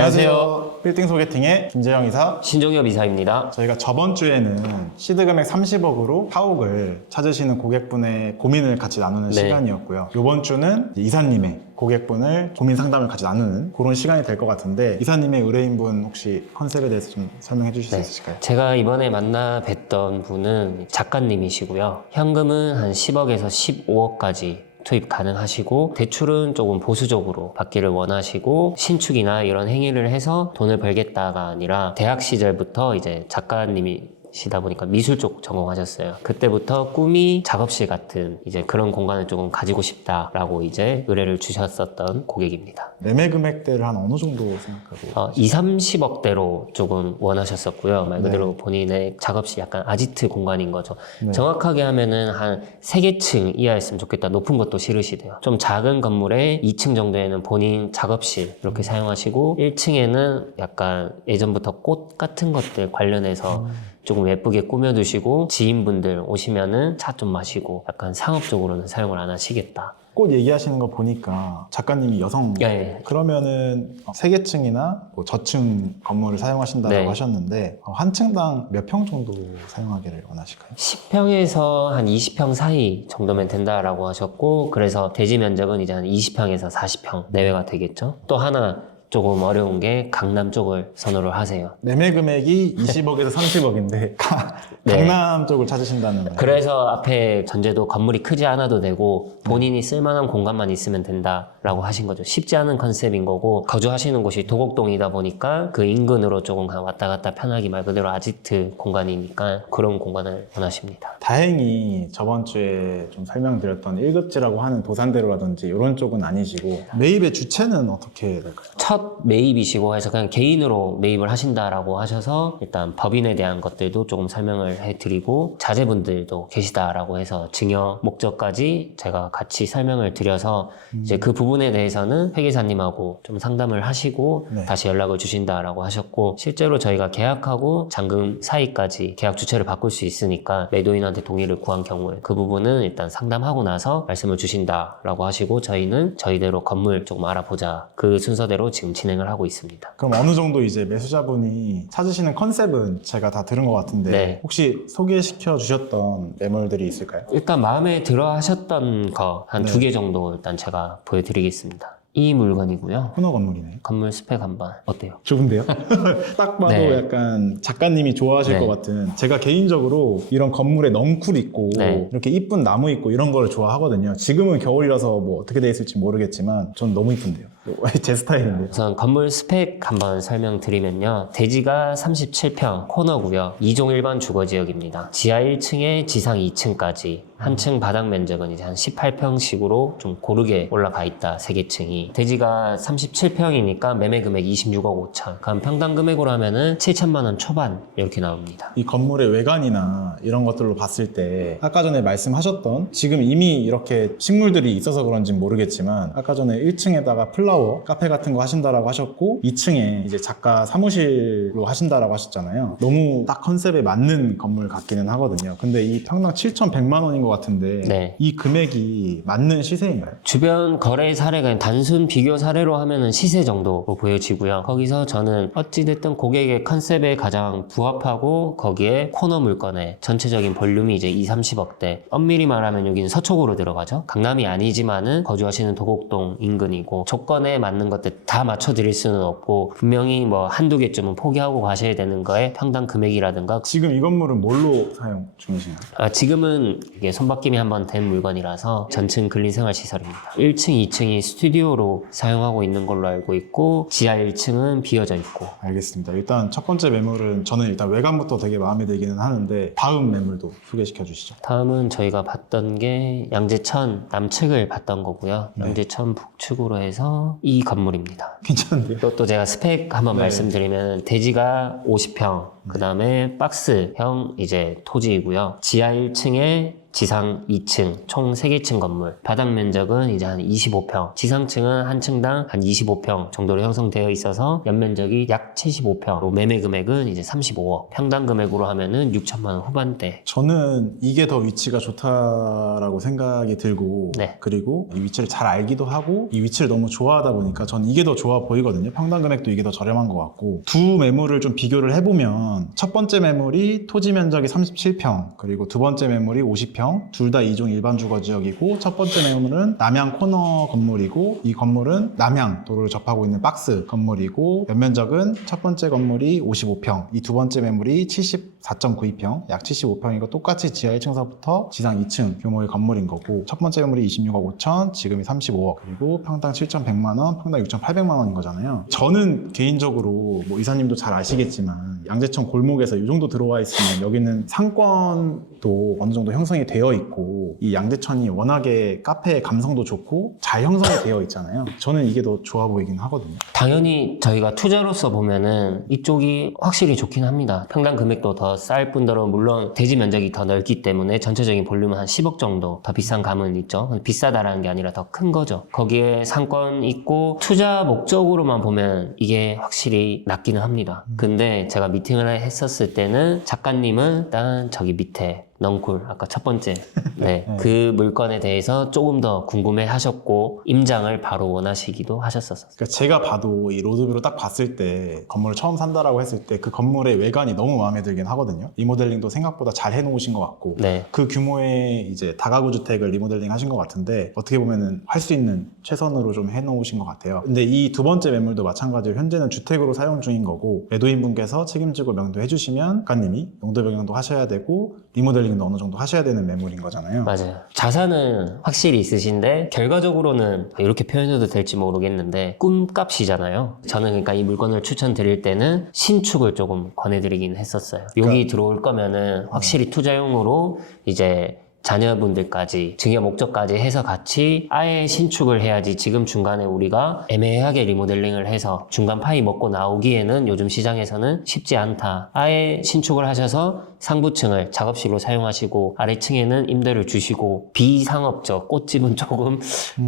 안녕하세요. 빌딩 소개팅의 김재영 이사. 신종엽 이사입니다. 저희가 저번 주에는 시드 금액 30억으로 타옥을 찾으시는 고객분의 고민을 같이 나누는 시간이었고요. 이번 주는 이사님의 고객분을 고민 상담을 같이 나누는 그런 시간이 될 것 같은데, 이사님의 의뢰인분 혹시 컨셉에 대해서 좀 설명해 주실 수 있으실까요? 제가 이번에 만나 뵀던 분은 작가님이시고요. 현금은 한 10억에서 15억까지 투입 가능하시고, 대출은 조금 보수적으로 받기를 원하시고, 신축이나 이런 행위를 해서 돈을 벌겠다가 아니라 대학 시절부터 이제 작가님이시다 보니까 미술 쪽 전공하셨어요. 그때부터 꿈이 작업실 같은 이제 그런 공간을 조금 가지고 싶다라고 이제 의뢰를 주셨었던 고객입니다. 매매 금액대를 한 어느 정도 생각하고? 2, 30억대로 조금 원하셨었고요. 말 그대로 본인의 작업실 약간 아지트 공간인 거죠. 정확하게 하면은 한 3개층 이하였으면 좋겠다. 높은 것도 싫으시대요. 좀 작은 건물에 2층 정도에는 본인 작업실 이렇게 사용하시고, 1층에는 약간 예전부터 꽃 같은 것들 관련해서 조금 예쁘게 꾸며두시고, 지인분들 오시면은 차 좀 마시고 약간 상업적으로는 사용을 안 하시겠다. 꽃 얘기하시는 거 보니까 작가님이 여성. 그러면은 3개층이나 뭐 저층 건물을 사용하신다고 하셨는데, 한 층당 몇 평 정도 사용하기를 원하실까요? 10평에서 한 20평 사이 정도면 된다라고 하셨고, 그래서 대지 면적은 이제 한 20평에서 40평 내외가 되겠죠. 또 하나 조금 어려운 게 강남 쪽을 선호를 하세요. 매매 금액이 20억에서 30억인데 강남 쪽을 찾으신다는 거예요. 그래서 앞에 전제도 건물이 크지 않아도 되고 본인이 쓸만한 공간만 있으면 된다라고 하신 거죠. 쉽지 않은 컨셉인 거고, 거주하시는 곳이 도곡동이다 보니까 그 인근으로 조금 왔다 갔다 편하게, 말 그대로 아지트 공간이니까 그런 공간을 원하십니다. 다행히 저번 주에 좀 설명드렸던 1급지라고 하는 도산대로라든지 이런 쪽은 아니시고, 매입의 주체는 어떻게 될까요? 첫 매입이시고 해서 그냥 개인으로 매입을 하신다라고 하셔서, 일단 법인에 대한 것들도 조금 설명을 해드리고, 자제분들도 계시다라고 해서 증여 목적까지 제가 같이 설명을 드려서 이제 그 부분에 대해서는 회계사님하고 좀 상담을 하시고 다시 연락을 주신다라고 하셨고, 실제로 저희가 계약하고 잔금 사이까지 계약 주체를 바꿀 수 있으니까 매도인한테 동의를 구한 경우에 그 부분은 일단 상담하고 나서 말씀을 주신다라고 하시고, 저희는 저희대로 건물 조금 알아보자, 그 순서대로 지금 진행을 하고 있습니다. 그럼 어느 정도 이제 매수자분이 찾으시는 컨셉은 제가 다 들은 것 같은데, 혹시 소개시켜 주셨던 매물들이 있을까요? 일단 마음에 들어 하셨던 거 한 2개 정도 일단 제가 보여드리겠습니다. 이 물건이고요. 코너 건물이네요. 건물 스펙 한번 어때요? 좋은데요? 딱 봐도 약간 작가님이 좋아하실 것 같은, 제가 개인적으로 이런 건물에 넝쿨 있고 이렇게 이쁜 나무 있고 이런 거를 좋아하거든요. 지금은 겨울이라서 뭐 어떻게 돼 있을지 모르겠지만 전 너무 이쁜데요. 제 스타일인데요. 우선 건물 스펙 한번 설명드리면요, 대지가 37평 코너고요. 2종 1반 주거지역입니다. 지하 1층에 지상 2층까지 한 층 바닥 면적은 이제 한 18평씩으로 좀 고르게 올라가 있다, 3개층이. 대지가 37평이니까 매매 금액 26억 5천. 그럼 평당 금액으로 하면은 7천만 원 초반 이렇게 나옵니다. 이 건물의 외관이나 이런 것들로 봤을 때, 아까 전에 말씀하셨던, 지금 이미 이렇게 식물들이 있어서 그런지는 모르겠지만 아까 전에 1층에다가 플라워 카페 같은 거 하신다라고 하셨고, 2층에 이제 작가 사무실로 하신다라고 하셨잖아요. 너무 딱 컨셉에 맞는 건물 같기는 하거든요. 근데 이 평당 7,100만 원인 것 같은데 이 금액이 맞는 시세인가요? 주변 거래 사례가 단순 비교 사례로 하면은 시세 정도 보여지고요. 거기서 저는 어찌됐든 고객의 컨셉에 가장 부합하고, 거기에 코너 물건의 전체적인 볼륨이 이제 2, 30억대. 엄밀히 말하면 여기는 서초구로 들어가죠. 강남이 아니지만은 거주하시는 도곡동 인근이고, 조건에 맞는 것들 다 맞춰드릴 수는 없고, 분명히 뭐 한두 개쯤은 포기하고 가셔야 되는 거에 평당 금액이라든가. 지금 이 건물은 뭘로 사용 중이신가요? 지금은 이게 손바뀜이 한번 된 물건이라서 전층 근린생활시설입니다. 1층, 2층이 스튜디오로 사용하고 있는 걸로 알고 있고, 지하 1층은 비어져 있고. 알겠습니다. 일단 첫 번째 매물은 저는 일단 외관부터 되게 마음에 들기는 하는데, 다음 매물도 소개시켜 주시죠. 다음은 저희가 봤던 게 양재천 남측을 봤던 거고요. 양재천 북측으로 해서 이 건물입니다. 괜찮은데요? 또 제가 스펙 한번 말씀드리면, 대지가 50평 그 다음에 박스형 이제 토지이고요. 지하 1층에 지상 2층, 총 3개 층 건물. 바닥 면적은 이제 한 25평, 지상층은 한 층당 한 25평 정도로 형성되어 있어서 연면적이 약 75평, 매매 금액은 이제 35억, 평당 금액으로 하면은 6천만 원 후반대. 저는 이게 더 위치가 좋다라고 생각이 들고 네. 그리고 이 위치를 잘 알기도 하고 이 위치를 너무 좋아하다 보니까 저는 이게 더 좋아 보이거든요. 평당 금액도 이게 더 저렴한 것 같고 두 매물을 좀 비교를 해보면 첫 번째 매물이 토지 면적이 37평 그리고 두 번째 매물이 50평 둘 다 2종 일반 주거지역이고 첫 번째 매물은 남양 코너 건물이고 이 건물은 남양 도로를 접하고 있는 박스 건물이고 연면적은 첫 번째 건물이 55평 이 두 번째 매물이 74.92평 약 75평이고 똑같이 지하 1층서부터 지상 2층 규모의 건물인 거고 첫 번째 매물이 26억 5천 지금이 35억 그리고 평당 7,100만 원 평당 6,800만 원인 거잖아요. 저는 개인적으로 뭐 이사님도 잘 아시겠지만 양재천 골목에서 이 정도 들어와 있으면 여기는 상권도 어느 정도 형성이 되어 있고 이 양재천이 워낙에 카페의 감성도 좋고 잘 형성이 되어 있잖아요. 저는 이게 더 좋아 보이긴 하거든요. 당연히 저희가 투자로서 보면은 이쪽이 확실히 좋긴 합니다. 평당 금액도 더 쌀 뿐더러 물론 대지 면적이 더 넓기 때문에 전체적인 볼륨은 한 10억 정도 더 비싼 감은 있죠. 비싸다라는 게 아니라 더 큰 거죠. 거기에 상권 있고 투자 목적으로만 보면 이게 확실히 낫기는 합니다. 근데 제가 미팅을 했었을 때는 작가님은 일단 저기 밑에 넝쿨 아까 첫 번째 네, 그 물건에 대해서 조금 더 궁금해 하셨고 임장을 바로 원하시기도 하셨었어요. 그러니까 제가 봐도 이 로드뷰로 딱 봤을 때 건물을 처음 산다라고 했을 때 그 건물의 외관이 너무 마음에 들긴 하거든요. 리모델링도 생각보다 잘 해놓으신 것 같고 네. 그 규모의 이제 다가구 주택을 리모델링 하신 것 같은데 어떻게 보면은 할 수 있는 최선으로 좀 해놓으신 것 같아요. 근데 이 두 번째 매물도 마찬가지로 현재는 주택으로 사용 중인 거고 매도인분께서 책임지고 명도해 주시면 작가님이 용도 변경도 하셔야 되고 리모델링도 어느 정도 하셔야 되는 매물인 거잖아요. 맞아요. 자산은 확실히 있으신데 결과적으로는 이렇게 표현해도 될지 모르겠는데 꿈값이잖아요. 저는 그러니까 이 물건을 추천드릴 때는 신축을 조금 권해드리긴 했었어요. 여기 들어올 거면은 확실히 투자용으로 이제 자녀분들까지 증여 목적까지 해서 같이 아예 신축을 해야지 지금 중간에 우리가 애매하게 리모델링을 해서 중간 파이 먹고 나오기에는 요즘 시장에서는 쉽지 않다. 아예 신축을 하셔서 상부층을 작업실로 사용하시고 아래층에는 임대를 주시고 비상업적 꽃집은 조금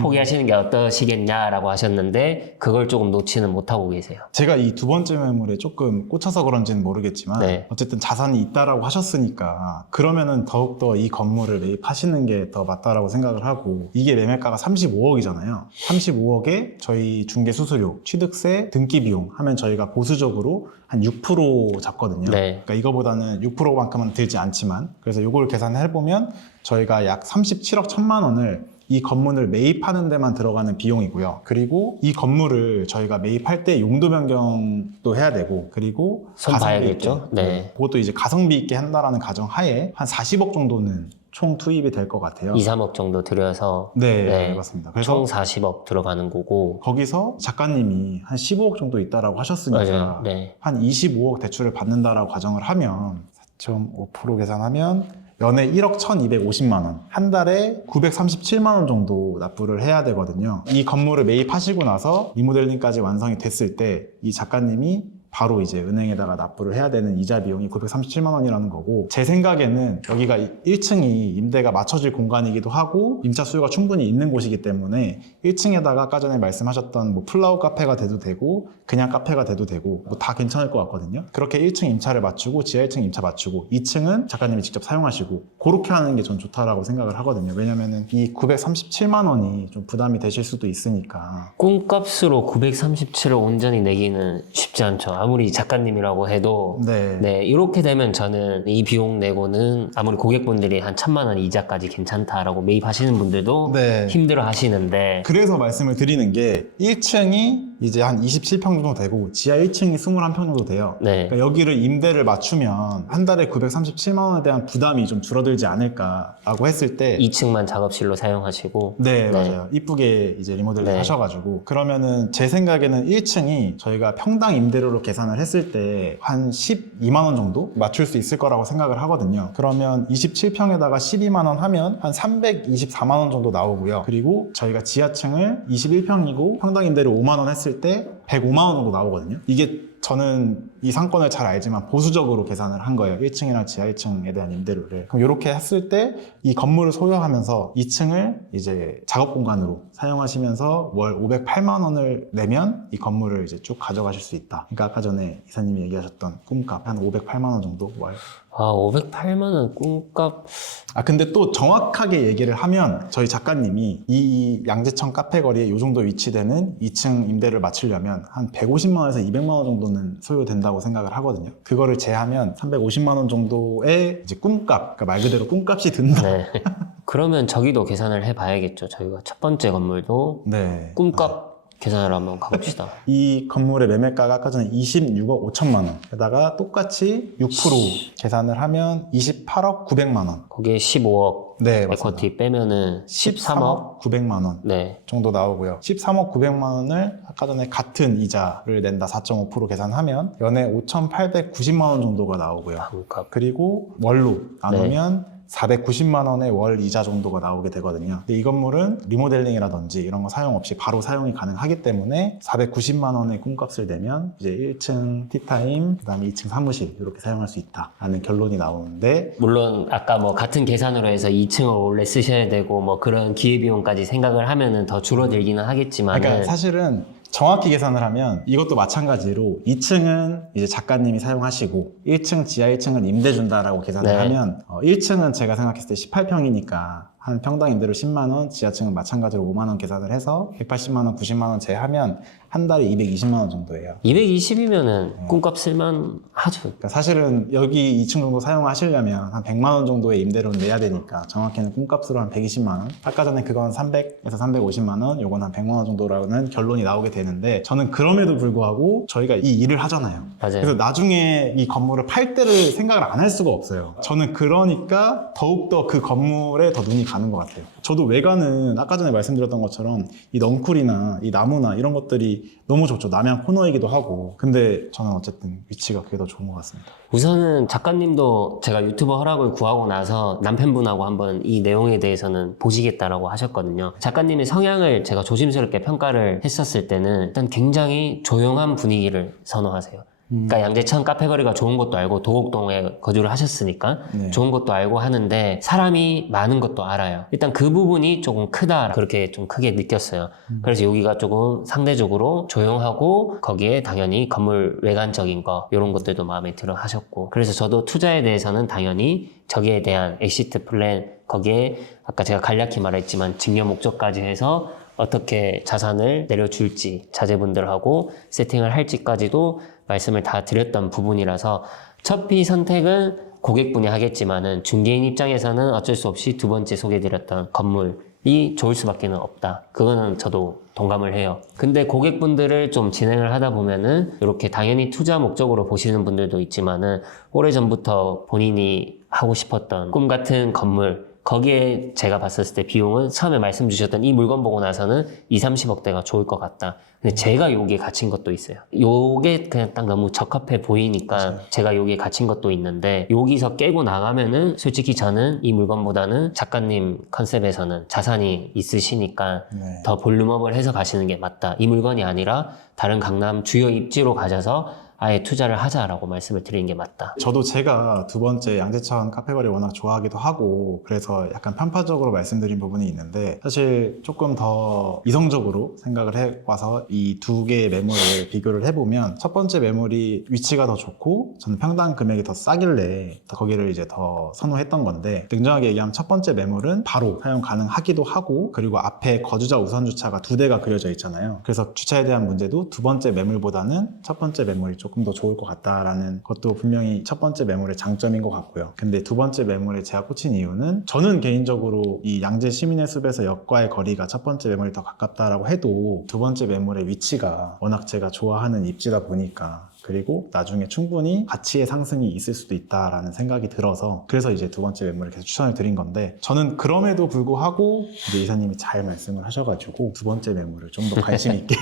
포기하시는 게 어떠시겠냐라고 하셨는데 그걸 조금 놓지는 못하고 계세요. 제가 이 두 번째 매물에 조금 꽂혀서 그런지는 모르겠지만 네. 어쨌든 자산이 있다라고 하셨으니까 그러면은 더욱더 이 건물을 매입하시는 게 더 맞다라고 생각을 하고 이게 매매가가 35억이잖아요. 35억에 저희 중개 수수료, 취득세, 등기 비용 하면 저희가 보수적으로 한 6% 잡거든요. 네. 그러니까 이거보다는 6%만큼은 들지 않지만 그래서 이걸 계산해보면 저희가 약 37억 1천만 원을 이 건물을 매입하는 데만 들어가는 비용이고요. 그리고 이 건물을 저희가 매입할 때 용도 변경도 해야 되고 그리고 손 가성비 봐야겠죠? 있게, 네. 그것도 이제 가성비 있게 한다라는 가정 하에 한 40억 정도는 총 투입이 될 것 같아요. 2, 3억 정도 들여서 네, 맞습니다. 그래서 총 40억 들어가는 거고 거기서 작가님이 한 15억 정도 있다라고 하셨으니까 맞아요. 네. 한 25억 대출을 받는다라고 가정을 하면 4.5% 계산하면 연에 1억 1,250만 원, 한 달에 937만 원 정도 납부를 해야 되거든요. 이 건물을 매입하시고 나서 리모델링까지 완성이 됐을 때 이 작가님이 바로 이제 은행에다가 납부를 해야 되는 이자 비용이 937만 원이라는 거고 제 생각에는 여기가 1층이 임대가 맞춰질 공간이기도 하고 임차 수요가 충분히 있는 곳이기 때문에 1층에다가 아까 전에 말씀하셨던 뭐 플라워 카페가 돼도 되고 그냥 카페가 돼도 되고 뭐 다 괜찮을 것 같거든요. 그렇게 1층 임차를 맞추고 지하 1층 임차 맞추고 2층은 작가님이 직접 사용하시고 그렇게 하는 게 전 좋다라고 생각을 하거든요. 왜냐면은 이 937만 원이 좀 부담이 되실 수도 있으니까 꿈값으로 937억 온전히 내기는 쉽지 않죠. 아무리 작가님이라고 해도 네, 이렇게 되면 저는 이 비용 내고는 아무리 고객분들이 한 1,000만 원 이자까지 괜찮다라고 매입하시는 분들도 네. 힘들어 하시는데 그래서 말씀을 드리는 게 1층이 이제 한 27평 정도 되고 지하 1층이 21평 정도 돼요. 네. 그러니까 여기를 임대를 맞추면 한 달에 937만 원에 대한 부담이 좀 줄어들지 않을까라고 했을 때 2층만 작업실로 사용하시고 네, 맞아요. 이쁘게 이제 리모델링 네. 하셔가지고 그러면은 제 생각에는 1층이 저희가 평당 임대료로 계산을 했을 때 한 12만 원 정도 맞출 수 있을 거라고 생각을 하거든요. 그러면 27평에다가 12만 원 하면 한 324만 원 정도 나오고요. 그리고 저희가 지하층을 21평이고 평당 임대료 5만 원 했을 때 105만 원 정도 나오거든요. 이게 저는 이 상권을 잘 알지만 보수적으로 계산을 한 거예요. 1층이랑 지하 1층에 대한 임대료를. 그럼 이렇게 했을 때 이 건물을 소유하면서 2층을 이제 작업 공간으로 사용하시면서 월 508만 원을 내면 이 건물을 이제 쭉 가져가실 수 있다. 그러니까 아까 전에 이사님이 얘기하셨던 꿈값 한 508만 원 정도 월. 아, 508만 원 꿈값. 근데 또 정확하게 얘기를 하면 저희 작가님이 이 양재천 카페 거리에 이 정도 위치되는 2층 임대를 맞추려면 한 150만 원에서 200만 원 정도는 소요된다고 생각을 하거든요. 그거를 제하면 350만 원 정도의 이제 꿈값, 그러니까 말 그대로 꿈값이 든다. 네. 그러면 저기도 계산을 해봐야겠죠. 저희가 첫 번째 건물도 네. 꿈값 계산을 한번 가봅시다. 이 건물의 매매가가 아까 전에 26억 5천만 원. 게다가 똑같이 6% 계산을 하면 28억 900만 원. 거기에 15억 네, 에쿼티 빼면은 13억. 900만 원 네. 정도 나오고요. 13억 900만 원을 아까 전에 같은 이자를 낸다 4.5% 계산하면 연에 5,890만 원 정도가 나오고요. 반값. 그리고 월로 나누면 490만 원의 월 이자 정도가 나오게 되거든요. 근데 이 건물은 리모델링이라든지 이런 거 사용 없이 바로 사용이 가능하기 때문에 490만 원의 꿈값을 내면 이제 1층 티타임, 그 다음에 2층 사무실 이렇게 사용할 수 있다라는 결론이 나오는데 물론 아까 뭐 같은 계산으로 해서 2층을 원래 쓰셔야 되고 뭐 그런 기회비용까지 생각을 하면은 더 줄어들기는 하겠지만 그러니까 사실은 정확히 계산을 하면 이것도 마찬가지로 2층은 이제 작가님이 사용하시고 1층, 지하 1층은 임대 준다라고 계산을 네. 하면 1층은 제가 생각했을 때 18평이니까 한 평당 임대료 10만 원, 지하층은 마찬가지로 5만 원 계산을 해서 180만 원, 90만 원 제하면 한 달에 220만 원 정도예요. 220이면은 꿈값 쓸만 하죠. 그러니까 사실은 여기 2층 정도 사용하시려면 한 100만 원 정도의 임대료는 내야 되니까 정확히는 꿈값으로 한 120만 원. 아까 전에 그건 300에서 350만 원, 요건 한 100만 원 정도라는 결론이 나오게 되는데 저는 그럼에도 불구하고 저희가 이 일을 하잖아요. 맞아요. 그래서 나중에 이 건물을 팔 때를 생각을 안 할 수가 없어요. 저는 그러니까 더욱더 그 건물에 더 눈이 가는 것 같아요. 저도 외관은 아까 전에 말씀드렸던 것처럼 이 넝쿨이나 이 나무나 이런 것들이 너무 좋죠. 남양 코너이기도 하고. 근데 저는 어쨌든 위치가 그게 더 좋은 것 같습니다. 우선은 작가님도 제가 유튜버 허락을 구하고 나서 남편분하고 한번 이 내용에 대해서는 보시겠다라고 하셨거든요. 작가님의 성향을 제가 조심스럽게 평가를 했었을 때는 일단 굉장히 조용한 분위기를 선호하세요. 그러니까 양재천 카페거리가 좋은 것도 알고 도곡동에 거주를 하셨으니까 네. 좋은 것도 알고 하는데 사람이 많은 것도 알아요. 일단 그 부분이 조금 크다 그렇게 좀 크게 느꼈어요. 그래서 여기가 조금 상대적으로 조용하고 거기에 당연히 건물 외관적인 거 이런 것들도 마음에 들어 하셨고 그래서 저도 투자에 대해서는 당연히 저기에 대한 엑시트 플랜 거기에 아까 제가 간략히 말했지만 증여 목적까지 해서 어떻게 자산을 내려줄지 자제분들하고 세팅을 할지까지도 말씀을 다 드렸던 부분이라서 첫피 선택은 고객분이 하겠지만은 중개인 입장에서는 어쩔 수 없이 두 번째 소개드렸던 건물이 좋을 수밖에 없다. 그거는 저도 동감을 해요. 근데 고객분들을 좀 진행을 하다 보면은 이렇게 당연히 투자 목적으로 보시는 분들도 있지만은 오래전부터 본인이 하고 싶었던 꿈 같은 건물 거기에 제가 봤었을 때 비용은 처음에 말씀 주셨던 이 물건 보고 나서는 20-30억대가 좋을 것 같다. 근데 제가 여기에 갇힌 것도 있어요. 요게 그냥 딱 너무 적합해 보이니까 맞아요. 제가 여기에 갇힌 것도 있는데 여기서 깨고 나가면은 솔직히 저는 이 물건보다는 작가님 컨셉에서는 자산이 있으시니까 네. 더 볼륨업을 해서 가시는 게 맞다. 이 물건이 아니라 다른 강남 주요 입지로 가셔서 아예 투자를 하자라고 말씀을 드리는 게 맞다. 저도 제가 두 번째 양재천 카페거리 워낙 좋아하기도 하고 그래서 약간 편파적으로 말씀드린 부분이 있는데 사실 조금 더 이성적으로 생각을 해와서 이 두 개의 매물을 비교를 해보면 첫 번째 매물이 위치가 더 좋고 저는 평당 금액이 더 싸길래 거기를 이제 더 선호했던 건데 냉정하게 얘기하면 첫 번째 매물은 바로 사용 가능하기도 하고 그리고 앞에 거주자 우선 주차가 2대가 그려져 있잖아요. 그래서 주차에 대한 문제도 두 번째 매물보다는 첫 번째 매물이 조금 더 좋을 것 같다라는 것도 분명히 첫 번째 매물의 장점인 것 같고요. 근데 두 번째 매물에 제가 꽂힌 이유는 저는 개인적으로 이 양재 시민의 숲에서 역과의 거리가 첫 번째 매물이 더 가깝다라고 해도 두 번째 매물의 위치가 워낙 제가 좋아하는 입지다 보니까 그리고 나중에 충분히 가치의 상승이 있을 수도 있다라는 생각이 들어서 그래서 이제 두 번째 매물을 계속 추천을 드린 건데 저는 그럼에도 불구하고 이제 이사님이 잘 말씀을 하셔가지고 두 번째 매물을 좀 더 관심 있게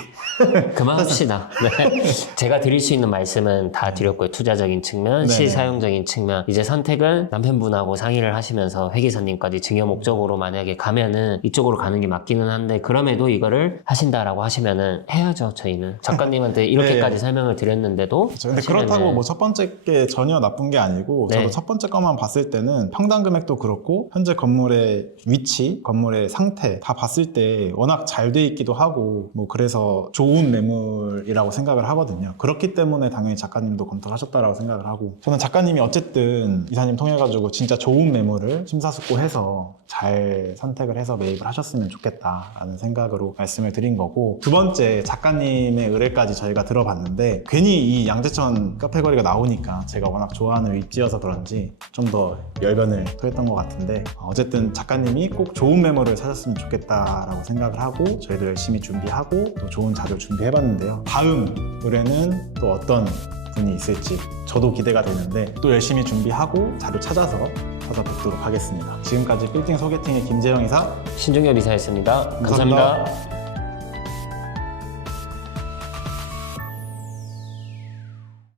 그만합시다. 네. 제가 드릴 수 있는 말씀은 다 드렸고요. 투자적인 측면, 네네. 실사용적인 측면. 이제 선택은 남편분하고 상의를 하시면서 회계사님까지 증여 목적으로 만약에 가면은 이쪽으로 가는 게 맞기는 한데 그럼에도 이거를 하신다라고 하시면은 해야죠. 저희는 작가님한테 이렇게까지 네. 설명을 드렸는데도 근데 하시면은- 그렇다고 뭐 첫 번째 게 전혀 나쁜 게 아니고 네. 저도 첫 번째 것만 봤을 때는 평당 금액도 그렇고 현재 건물의 위치, 건물의 상태 다 봤을 때 워낙 잘 돼 있기도 하고 뭐 그래서 좋은 매물이라고 생각을 하거든요. 그렇기 때문에 당연히 작가님도 검토를 하셨다라고 생각을 하고 저는 작가님이 어쨌든 이사님 통해 가지고 진짜 좋은 매물을 심사숙고해서 잘 선택을 해서 매입을 하셨으면 좋겠다라는 생각으로 말씀을 드린 거고 두 번째 작가님의 의뢰까지 저희가 들어봤는데 괜히 이 양재천 카페거리가 나오니까 제가 워낙 좋아하는 위치여서 그런지 좀 더 열변을 토했던 것 같은데 어쨌든 작가님이 꼭 좋은 매물을 사셨으면 좋겠다라고 생각을 하고 저희도 열심히 준비하고 또 좋은 자료 준비해봤는데요. 다음 의뢰는 또 어떤 분이 있을지 저도 기대가 되는데 또 열심히 준비하고 자료 찾아서 찾아뵙도록 하겠습니다. 지금까지 빌딩 소개팅의 김재영 이사 신중엽 이사였습니다. 감사합니다. 감사합니다.